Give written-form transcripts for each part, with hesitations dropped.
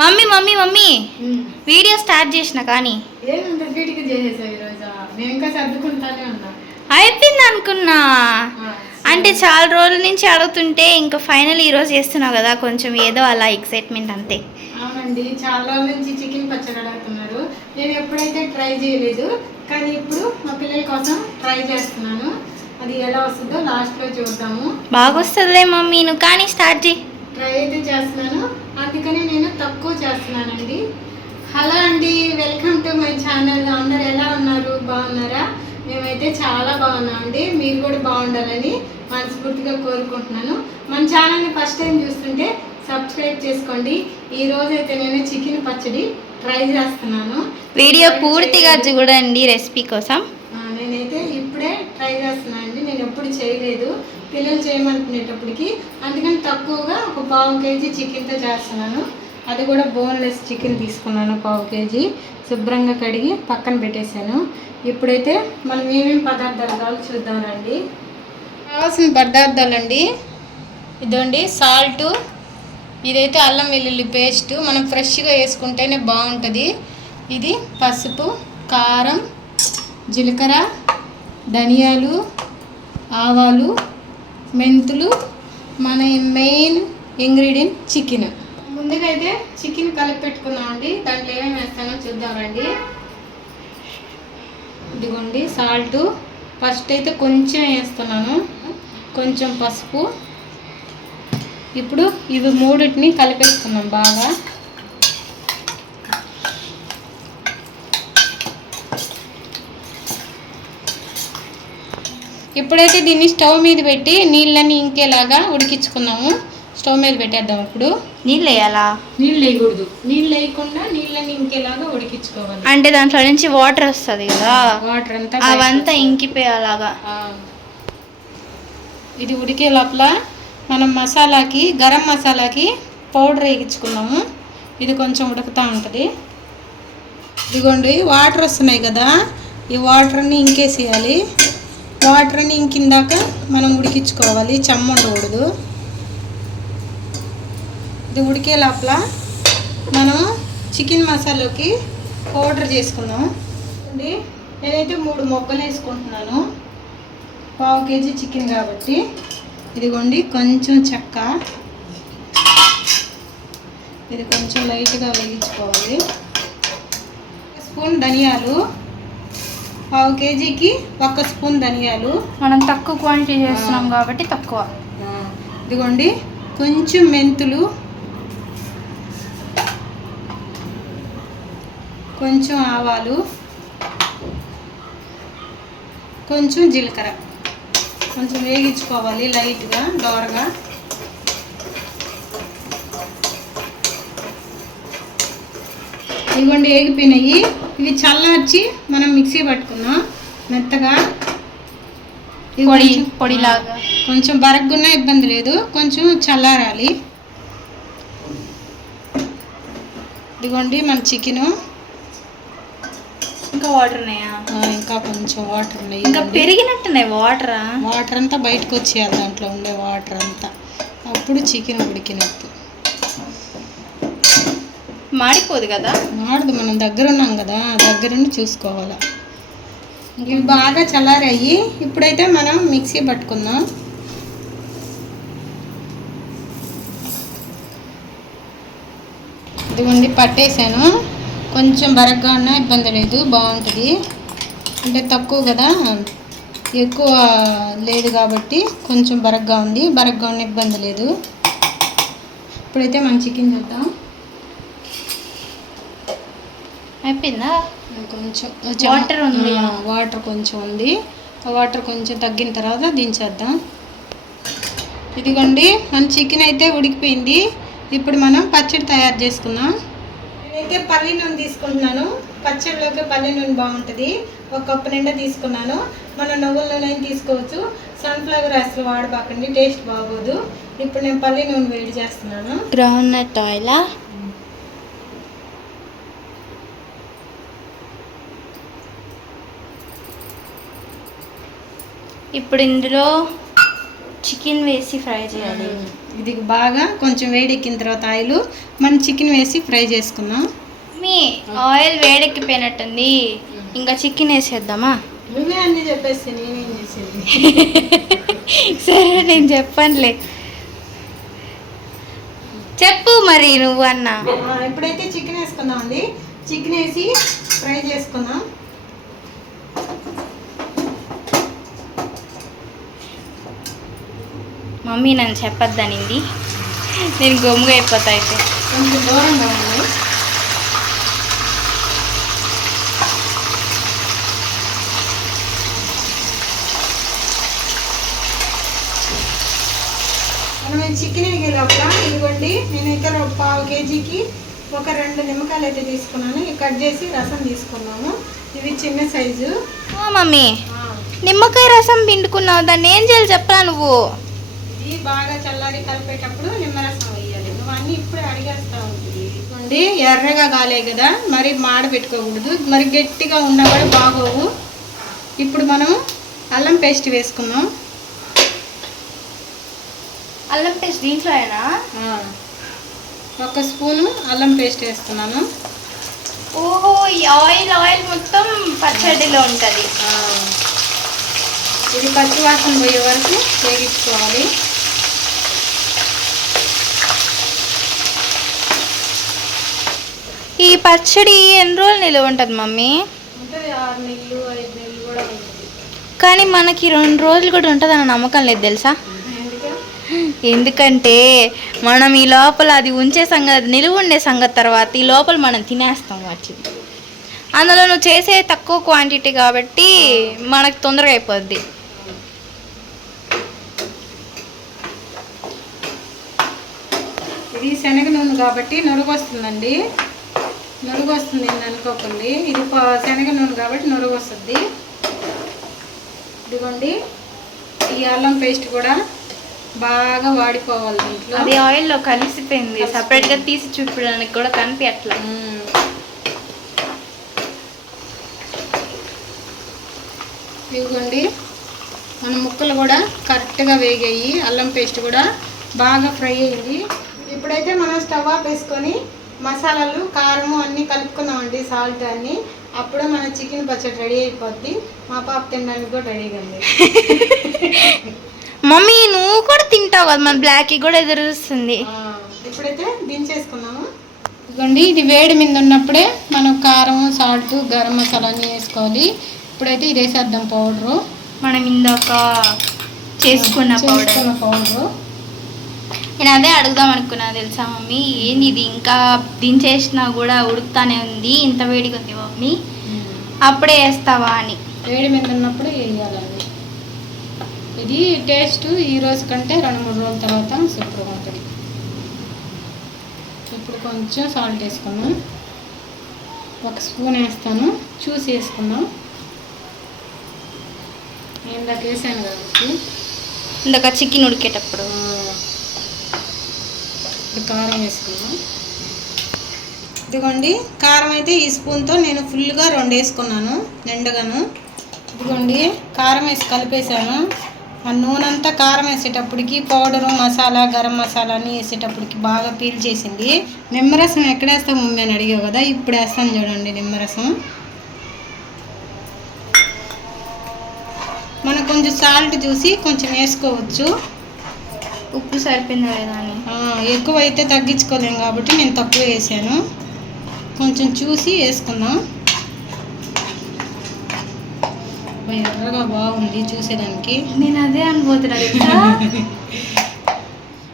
Mummy mummy mummy video start చేసిన కానీ అయిపోయింది అనుకున్నా. అంటే చాలా రోజుల నుంచి అడుగుతుంటే ఇంకా ఫైనల్ ఈరోజు చేస్తున్నావు కదా, కొంచెం ఏదో అలా ఎక్సైట్మెంట్ అంతే. అవునండి, చాలా రోజుల నుంచి చికెన్ పచ్చడి అడుగుతున్నారు. నేను ఎప్పుడైతే ట్రై చేయలేదు, కానీ ఇప్పుడు మా పిల్లల కోసం ట్రై చేస్తున్నాను. అది ఎలా వస్తుందో లాస్ట్లో చూద్దాము. బాగా వస్తుందిలే మమ్మీ, నువ్వు కానీ స్టార్ట్ చేయి. ట్రై అయితే చేస్తున్నాను, అందుకని నేను తక్కువ చేస్తున్నానండి. హలో అండి, వెల్కమ్ టు మై ఛానల్. అందరు ఎలా ఉన్నారు? బాగున్నారా? మేమైతే చాలా బాగున్నామండి. మీరు కూడా బాగుండాలని మనస్ఫూర్తిగా కోరుకుంటున్నాను. మన ఛానల్ని ఫస్ట్ టైం చూస్తుంటే సబ్స్క్రైబ్ చేసుకోండి. ఈ రోజు అయితే నేను చికెన్ పచ్చడి ట్రై చేస్తున్నాను. వీడియో పూర్తిగా చూడండి రెసిపీ కోసం. నేనైతే ఇప్పుడే ట్రై చేస్తున్నాను అండి. నేను ఎప్పుడు చేయలేదు, పిల్లలు చేయమనుకునేటప్పటికి, అందుకని తక్కువగా ఒక 1/4 కేజీ చికెన్తో చేస్తున్నాను. అది కూడా బోన్లెస్ చికెన్ తీసుకున్నాను 1/4 కేజీ. శుభ్రంగా కడిగి పక్కన పెట్టేశాను. ఇప్పుడైతే మనం ఏమేమి పదార్థాలు కావాలో చూద్దామండి. కావాల్సిన పదార్థాలండి, ఇదండి సాల్టు, ఇదైతే అల్లం వెల్లుల్లి పేస్ట్, మనం ఫ్రెష్గా వేసుకుంటేనే బాగుంటుంది. ఇది పసుపు, కారం, జీలకర్ర, ధనియాలు, ఆవాలు, మెంతులు, మన మెయిన్ ఇంగ్రీడియంట్ చికెన్. ముందుగా అయితే చికెన్ కలిపి పెట్టుకున్నామండి. దాంట్లో ఏమేమి వేస్తానో చూద్దామండి. ఇదిగోండి సాల్టు, ఫస్ట్ అయితే కొంచెం వేస్తున్నాను, కొంచెం పసుపు. ఇప్పుడు ఇవి మూడింటిని కలిపేసుకున్నాం బాగా. ఇప్పుడైతే దీన్ని స్టవ్ మీద పెట్టి నీళ్ళని ఇంకేలాగా ఉడికించుకున్నాము. స్టవ్ మీద పెట్టేద్దాం. ఇప్పుడు నీళ్ళు వేయాలా? నీళ్ళు వేయకూడదు, నీళ్ళు వేయకుండా నీళ్ళని ఇంకేలాగా ఉడికించుకోవాలి. అంటే దాంట్లో నుంచి వాటర్ వస్తుంది కదా, వాటర్ అంతా అవంతా ఇంకిపోయేలాగా. ఇది ఉడికే లోపల మనం మసాలాకి, గరం మసాలాకి పౌడర్ వేయించుకున్నాము. ఇది కొంచెం ఉడుకుతూ ఉంటుంది. ఇదిగోండి వాటర్ వస్తున్నాయి కదా, ఈ వాటర్ని ఇంకేసేయాలి. వాటర్ని ఇంకిందాక మనం ఉడికించుకోవాలి, చెమ్మ ఉండకూడదు. ఇది ఉడికే లోపల మనం చికెన్ మసాలాకి పౌడర్ చేసుకుందాం అండి. నేనైతే 3 మొగ్గలు వేసుకుంటున్నాను, 1/4 కేజీ చికెన్ కాబట్టి. ఇదిగోండి కొంచెం చెక్క, ఇది కొంచెం లైట్గా వేయించుకోవాలి. 1 స్పూన్ ధనియాలు, 1/4 కేజీకి 1 స్పూన్ ధనియాలు. మనం తక్కువ క్వాంటిటీ చేస్తున్నాం కాబట్టి తక్కువ. ఇదిగోండి కొంచెం మెంతులు, కొంచెం ఆవాలు, కొంచెం జీలకర్ర. కొంచెం వేగించుకోవాలి లైట్గా, దోరగా. ఇదిగోండి వేగిపోయినాయి. ఇవి చల్లార్చి మనం మిక్సీ పట్టుకున్నాం మెత్తగా. పొడిలాగా కొంచెం బరగ్గున్నా ఇబ్బంది లేదు, కొంచెం చల్లారాలి. ఇదిగోండి మన చికెను. ఇంకా వాటర్ ఉన్నాయా? ఇంకా కొంచెం వాటర్ ఉన్నాయి. ఇంకా పెరిగినట్టున్నాయి వాటర్. వాటర్ అంతా బయటకు వచ్చేయాలి, దాంట్లో ఉండే వాటర్ అంతా. అప్పుడు చికెన్ ఉడికినట్టు. మాడిపోదు కదా? మాడదు, మనం దగ్గర ఉన్నాం కదా, దగ్గరుండి చూసుకోవాలి. ఇవి బాగా చల్లారాయి. ఇప్పుడైతే మనం మిక్సీ పట్టుకుందాం. ఇదిగోండి పట్టేసాను. కొంచెం బరగ్గా ఉన్నా ఇబ్బంది లేదు, బాగుంటుంది. అంటే తక్కువ కదా, ఎక్కువ లేదు కాబట్టి కొంచెం బరగ్గా ఉంది. బరగ్గా ఉన్న ఇబ్బంది లేదు. ఇప్పుడైతే మనం చికెన్ చూద్దాం. అయిపోయిందా? కొంచెం వాటర్ ఉంది, వాటర్ కొంచెం ఉంది. ఆ వాటర్ కొంచెం తగ్గిన తర్వాత దించేద్దాం. ఇదిగోండి మన చికెన్ అయితే ఉడికిపోయింది. ఇప్పుడు మనం పచ్చడి తయారు చేసుకుందాం. నేనైతే పల్లి నూనె తీసుకుంటున్నాను. పచ్చడిలోకి పల్లి నూనె బాగుంటుంది. 1 కప్పు నిండా తీసుకున్నాను. మనం నువ్వుల నూనె తీసుకోవచ్చు, సన్ఫ్లవర్ అసలు వాడబాకండి, టేస్ట్ బాగోదు. ఇప్పుడు నేను పల్లి నూనె వేడి చేస్తున్నాను. గ్రౌండ్నట్ ఆయిలా? ఇప్పుడు ఇందులో చికెన్ వేసి ఫ్రై చేయాలి. ఇది బాగా కొంచెం వేడెక్కిన తర్వాత ఆయిల్ మనం చికెన్ వేసి ఫ్రై చేసుకుందాం. మీ ఆయిల్ వేడెక్కిపోయినట్టుంది, ఇంకా చికెన్ వేసేద్దామా? నువ్వే అన్నీ చెప్పేస్తే నేనేం చేసేది. సరే నేను చెప్పనులే, చెప్పు మరి నువ్వు అన్న. ఇప్పుడైతే చికెన్ వేసుకుందాం అండి. చికెన్ వేసి ఫ్రై చేసుకుందాం. మమ్మీ నన్ను చెప్పొద్దనింది, నేను గమ్ముగా అయిపోతా. అయితే కొంచెం దూరంగా ఉంది. మనం చికెన్ వేగే లోపల ఇదిగోండి, నేనైతే 1/4 కేజీకి ఒక 2 నిమ్మకాయలు అయితే తీసుకున్నాను. ఇవి కట్ చేసి రసం తీసుకున్నాము. ఇవి చిన్న సైజు. మమ్మీ నిమ్మకాయ రసం పిండుకున్నావు, దాన్ని ఏం చేయాలి చెప్పరా నువ్వు? ఇది బాగా చల్లారి కలిపేటప్పుడు నిమ్మరసం వేయాలి. నువ్వు అన్నీ ఇప్పుడే అడిగేస్తా ఉంటుంది. ఇదిగోండి, ఎర్రగా కాలే కదా, మరి మాడ పెట్టుకోకూడదు, మరి గట్టిగా ఉన్నా కూడా బాగోవు. ఇప్పుడు మనం అల్లం పేస్ట్ వేసుకున్నాం. అల్లం పేస్ట్ దీంట్లో అయినా 1 స్పూను అల్లం పేస్ట్ వేస్తున్నాను. ఓహో, ఈ ఆయిల్ మొత్తం పచ్చడిలో ఉంటుంది. ఇది పచ్చివాసన పోయే వరకు వేగించుకోవాలి. ఈ పచ్చడి ఎన్ని రోజులు నిలువ ఉంటుంది మమ్మీ? ఉంటుంది 6 నెలలు 5 నెలలు కూడా ఉంటుంది. కానీ మనకి 2 రోజులు కూడా ఉంటుందని నమ్మకం లేదు తెలుసా? ఎందుకంటే మనం ఈ లోపల అది ఉంచే సంగతి, నిలువ ఉండే సంగతి తర్వాత ఈ లోపల మనం తినేస్తాం వాటిని. అందులో నువ్వు చేసే తక్కువ క్వాంటిటీ కాబట్టి మనకు తొందరగా అయిపోద్ది. ఇది శనగ నూనె కాబట్టి నురుగు వస్తుందండి. నురుగు వస్తుంది అనుకోకండి, ఇది శనగ నూనె కాబట్టి నురుగు వస్తుంది. ఇదిగోండి, ఈ అల్లం పేస్ట్ కూడా బాగా వాడిపోవాలి దీంట్లో. అది ఆయిల్లో కలిసిపోయింది, సపరేట్గా తీసి చూపించడానికి కూడా కనిపించట్లా. ఇదిగోండి, మన ముక్కలు కూడా కరెక్ట్గా వేగాయి, అల్లం పేస్ట్ కూడా బాగా ఫ్రై అయ్యింది. ఇప్పుడైతే మనం స్టవ్ ఆఫ్ వేసుకొని మసాలాలు కారము అన్నీ కలుపుకుందామండి, సాల్ట్ అన్నీ. అప్పుడే మన చికెన్ పచ్చడి రెడీ అయిపోద్ది. మా పాప తినడానికి కూడా రెడీగా ఉంది. మమ్మీ నువ్వు కూడా తింటావు కదా, మన బ్లాక్కి కూడా ఎదురుస్తుంది. ఇప్పుడైతే దించేసుకున్నాము. ఇదిగోండి, ఇది వేడి మీద ఉన్నప్పుడే మనం కారం, సాల్ట్, గరం మసాలా అన్నీ వేసుకోవాలి. ఇప్పుడైతే ఇది వేసేద్దాం పౌడరు. మనం ఇందాక చేసుకున్న పౌడరు. నేను అదే అడుగుదాం అనుకున్నా తెలుసా మమ్మీ, ఏంది ఇది ఇంకా దించేసినా కూడా ఉడుకుతానే ఉంది, ఇంత వేడిగా ఉంది మమ్మీ, అప్పుడే వేస్తావా అని. వేడి మీద ఉన్నప్పుడు వేయాలండి. ఇది టేస్ట్ ఈ రోజు కంటే 2-3 రోజుల తర్వాత సూపర్గా ఉంటుంది. ఇప్పుడు కొంచెం సాల్ట్ వేసుకున్నాం. 1 స్పూన్ వేస్తాను, చూసి వేసుకున్నాం. ఇందాక వేసాను కాబట్టి ఇందాక చికెన్ ఉడికేటప్పుడు. ఇప్పుడు కారం వేసుకున్నాం. ఇదిగోండి, కారం అయితే ఈ స్పూన్తో నేను ఫుల్గా 2 వేసుకున్నాను నిండుగాను. ఇదిగోండి, కారం వేసి కలిపేసాను. ఆ నూనె అంతా కారం వేసేటప్పటికి పౌడరు, మసాలా, గరం మసాలా అన్నీ వేసేటప్పటికి బాగా పీల్ చేసింది. నిమ్మరసం ఎక్కడ వేస్తాం మమ్మీ అని అడిగావు కదా, ఇప్పుడు వేస్తాను చూడండి నిమ్మరసం. మనం కొంచెం సాల్ట్ చూసి కొంచెం వేసుకోవచ్చు, ఉప్పు సరిపోయిందా లేదా అని. ఎక్కువ అయితే తగ్గించుకోలేము కాబట్టి నేను తక్కువ వేసాను, కొంచెం చూసి వేసుకుందాం. ఎర్రగా బాగుంది చూసేదానికి. నేను అదే అనుకుంటున్నా.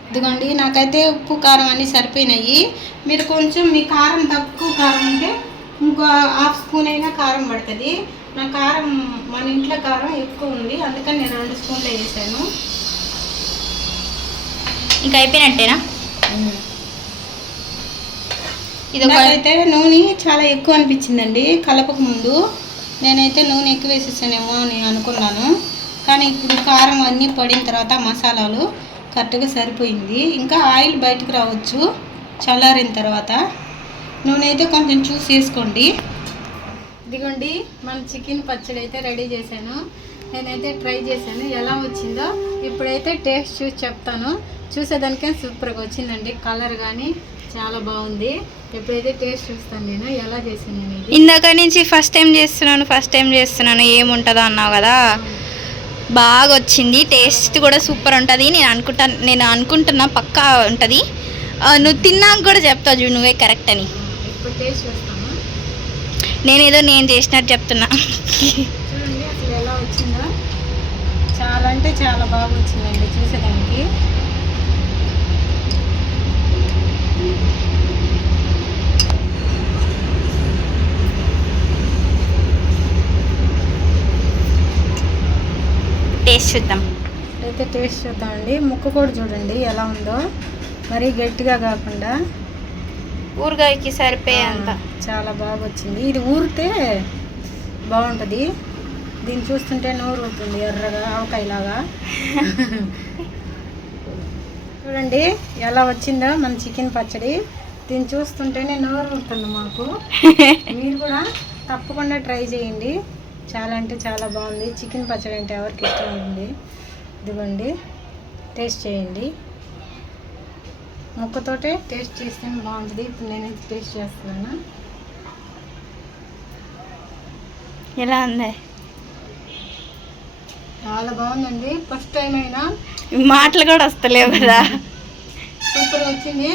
ఇదిగోండి, నాకైతే ఉప్పు కారం అన్నీ సరిపోయినాయి. మీరు కొంచెం మీ కారం తక్కువ కారం ఉంటే ఇంకో 1/2 స్పూన్ అయినా కారం పడుతుంది. నా కారం మన ఇంట్లో కారం ఎక్కువ ఉంది, అందుకని నేను 2 స్పూన్లు వేసాను. ఇంకా అయిపోయినట్టేనా? ఇదొకైతే నూనె చాలా ఎక్కువ అనిపించిందండి కలపక ముందు. నేనైతే నూనె ఎక్కువ వేసేసానేమో అని అనుకున్నాను, కానీ ఇప్పుడు కారం అన్నీ పడిన తర్వాత మసాలాలు కరెక్ట్గా సరిపోయింది. ఇంకా ఆయిల్ బయటకు రావచ్చు చల్లారిన తర్వాత. నూనె అయితే కొంచెం చూసి వేసుకోండి. ఇదిగోండి, మన చికెన్ పచ్చడి అయితే రెడీ చేశాను. నేనైతే ట్రై చేశాను, ఎలా వచ్చిందో ఇప్పుడైతే టేస్ట్ చూసి చెప్తాను. చూసేదానికే సూపర్గా వచ్చిందండి, కలర్ కానీ చాలా బాగుంది. ఎప్పుడైతే టేస్ట్ చూస్తాను నేను ఎలా చేశాను అనేది. ఇందాక నుంచి ఫస్ట్ టైం చేస్తున్నాను ఏముంటుందో అన్నావు కదా, బాగా వచ్చింది. టేస్ట్ కూడా సూపర్ ఉంటుంది. నేను అనుకుంటున్నా పక్కా ఉంటుంది. నువ్వు తిన్నాక కూడా చెప్తావు చూడు నువ్వే కరెక్ట్ అని. ఇప్పుడు టేస్ట్ చేస్తాను. నేను చేసినట్టు చెప్తున్నా. చూడండి అసలు ఎలా వచ్చిందో, చాలా అంటే చాలా బాగా వచ్చిందండి చూసేదానికి. టేస్ట్ చూద్దాం. అయితే టేస్ట్ చూద్దామండి. ముక్క కూడా చూడండి ఎలా ఉందో, మరీ గట్టిగా కాకుండా ఊరగాయకి సరిపోయే అంత చాలా బాగా వచ్చింది. ఇది ఊరితే బాగుంటుంది. దీన్ని చూస్తుంటే నోరు ఊరుతుంది ఎర్రగా ఆవకాయలాగా. చూడండి ఎలా వచ్చిందో మన చికెన్ పచ్చడి. దీన్ని చూస్తుంటేనే నోరు ఊరుతుంది మాకు. మీరు కూడా తప్పకుండా ట్రై చేయండి, చాలా అంటే చాలా బాగుంది. చికెన్ పచ్చడి అంటే ఎవరికి ఇష్టం ఉంటుంది. ఇదిగోండి టేస్ట్ చేయండి, ముక్కతోటే టేస్ట్ చేస్తే బాగుంటుంది. ఇప్పుడు నేనైతే టేస్ట్ చేస్తున్నాను. ఎలా ఉంది? చాలా బాగుందండి. ఫస్ట్ టైం అయినా మాటలు కూడా వస్తలేవు కదా. సూపర్ వచ్చింది.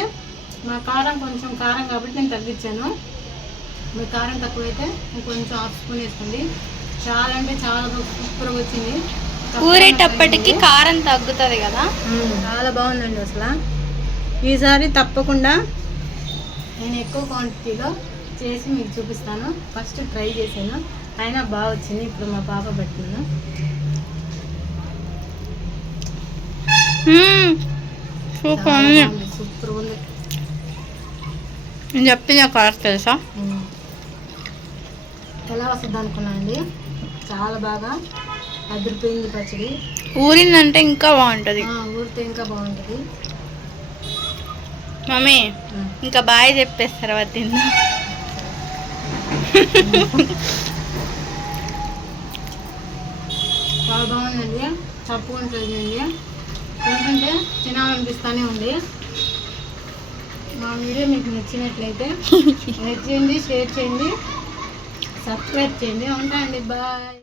మా కారం కొంచెం కారం కాబట్టి నేను తగ్గించాను. మీ కారం తక్కువైతే కొంచెం హాఫ్ స్పూన్ వేసుకోండి. చాలా అంటే చాలా సూపర్గా వచ్చింది. ఊరేటప్పటికి కారం తగ్గుతుంది కదా. చాలా బాగుందండి అసలు. ఈసారి తప్పకుండా నేను ఎక్కువ క్వాంటిటీలో చేసి మీకు చూపిస్తాను. ఫస్ట్ ట్రై చేశాను, అయినా బాగా వచ్చింది. ఇప్పుడు మా పాప పెట్టినాను. సూపర్ ఉంది. నేను చెప్పిన కరెక్ట్ తెలుసా? ఎలా వస్తుంది అనుకున్నా అండి, చాలా బాగా అదిరిపోయింది పచ్చడి. ఊరిందంటే ఇంకా బాగుంటుంది. ఊరితే ఇంకా బాగుంటుంది. మమ్మీ ఇంకా బాగా చెప్పేసి తర్వాత తిందా. చాలా బాగుందండి, తప్పుగా ఉంటుందండి. ఎందుకంటే తినాలనిపిస్తూనే ఉంది. మా వీడియో మీకు నచ్చినట్లయితే లైక్ చేయండి, షేర్ చేయండి, సబ్స్క్రైబ్ చేయండి. ఉంటాయండి, బాయ్.